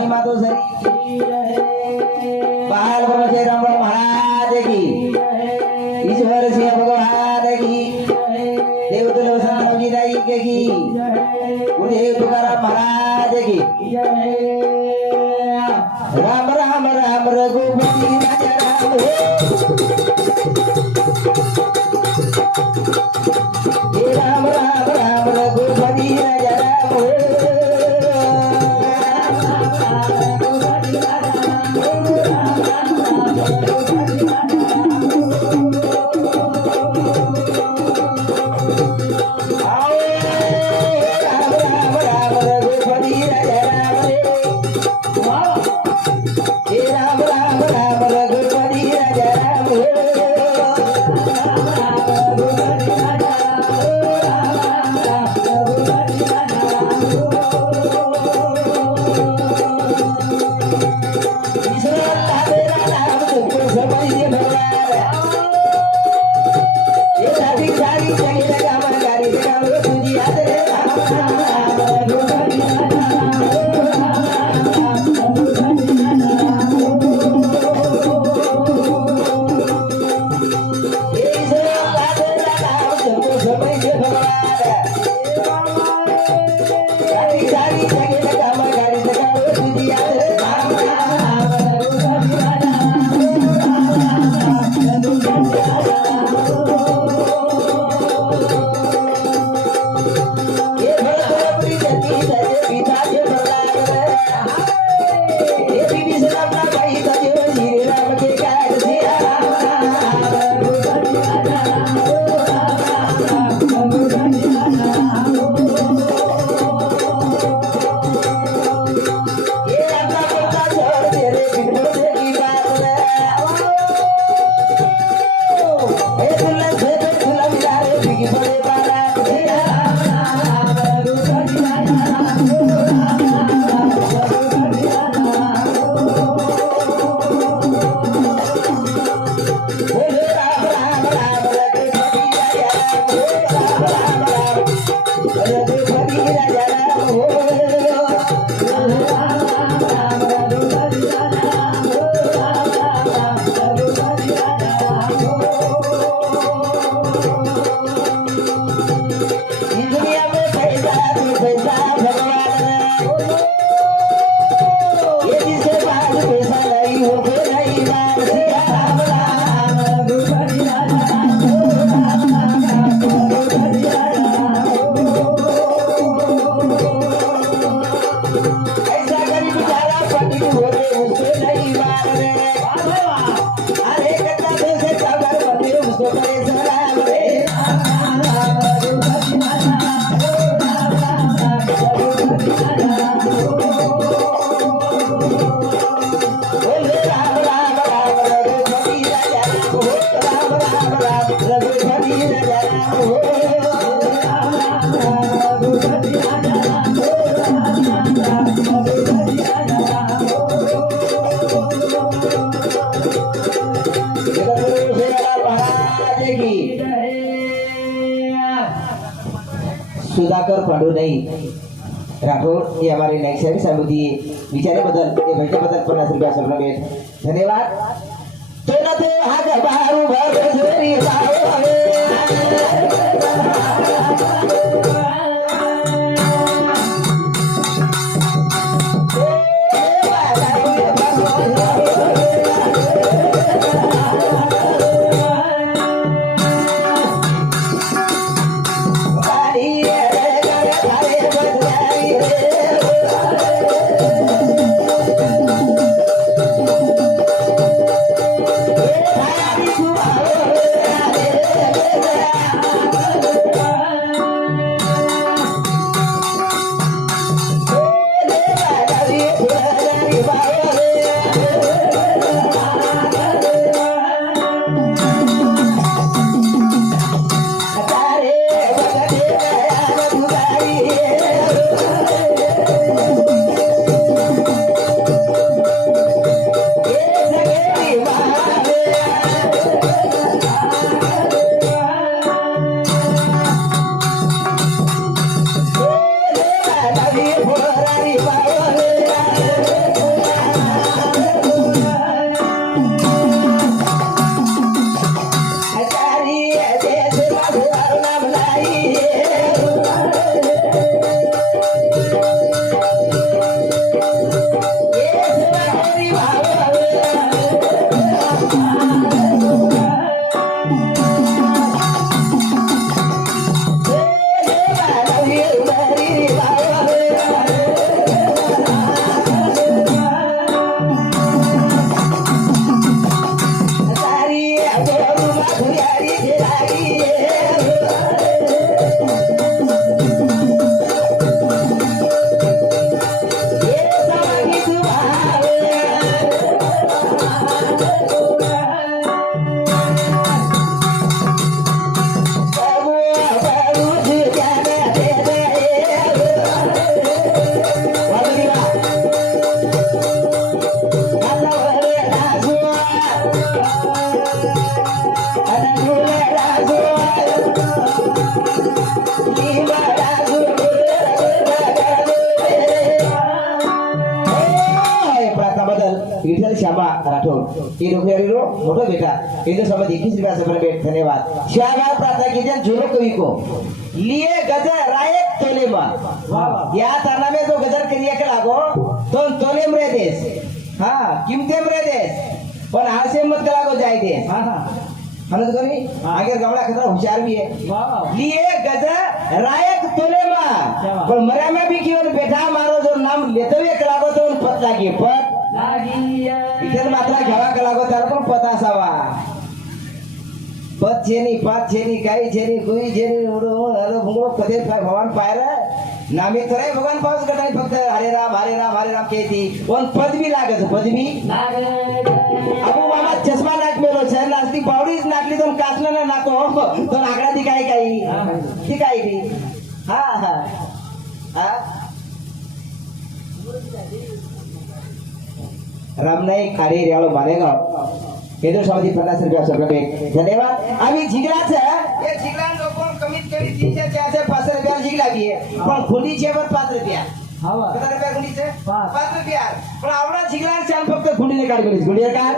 महिमा तो सरी बाल ब्रह्मचारी राम महाराज की ईश्वर सिंह भगवान की देव तुलसी रामजी राई की गुरुदेव तुकाराम महाराज की राम राम राम रघुपति राजा राम हे राम राम राम रघुपति राजा राम हे सुधाकर पांडू नहीं राठौर ये हमारे नेक्स्ट समिति विचारे बदल ये भेटे बदल 50 रुपया सब भेट धन्यवाद तो न थे हाथ बारू भर झोरी बावे विठ्ठल श्यामा राठोड ये नोकरी मोटो बेटा इधर सब 21 रुपया से भेट धन्यवाद श्यामा प्रार्थना कीजिए झूलो कवि को लिए गजर रायक तोले में या ताना में जो गजर करिए के लागो तो तोले में रह देस हाँ कीमते में रह देस और हासे मत कलागो जाए देस मनोज कोनी आगे गावड़ा खतरा होशियार भी है लिए गजर रायक तोले में पर मरे में भी केवल बेटा मारो जो नाम लेते हुए कलागो तो पत लागी पत इधर मात्रा घ्यावा कलागो त्याला पण पत असावा पत छेनी पात छेनी काही छेनी कुई छेनी उडो हलो भुंगो कदे भगवान पायरा नामे करे भगवान पाऊस गटाई फक्त हरे राम हरे राम हरे राम कहती पण पद भी लागत पदवी अबू मामा चष्मा नाक मेलो छे नास्ती बावडीच नाकली तो कासना ना नाको तो आकडा दिखाई काही दिखाई दी हा हा हा राम नाईक आणि रेवालो मारेगाव केंद्र समिती 50 रुपया सगळे धन्यवाद आम्ही जिगलाच ये जिगलान लोकं कमीत कमी 300 400 500 रुपया जिगला भी है पण खुंडीचे वर 5 रुपया किती रुपया खुंडीचे 5 रुपया पण आवडा जिगलान चाल फक्त खुंडीने काढ खुंडी काढ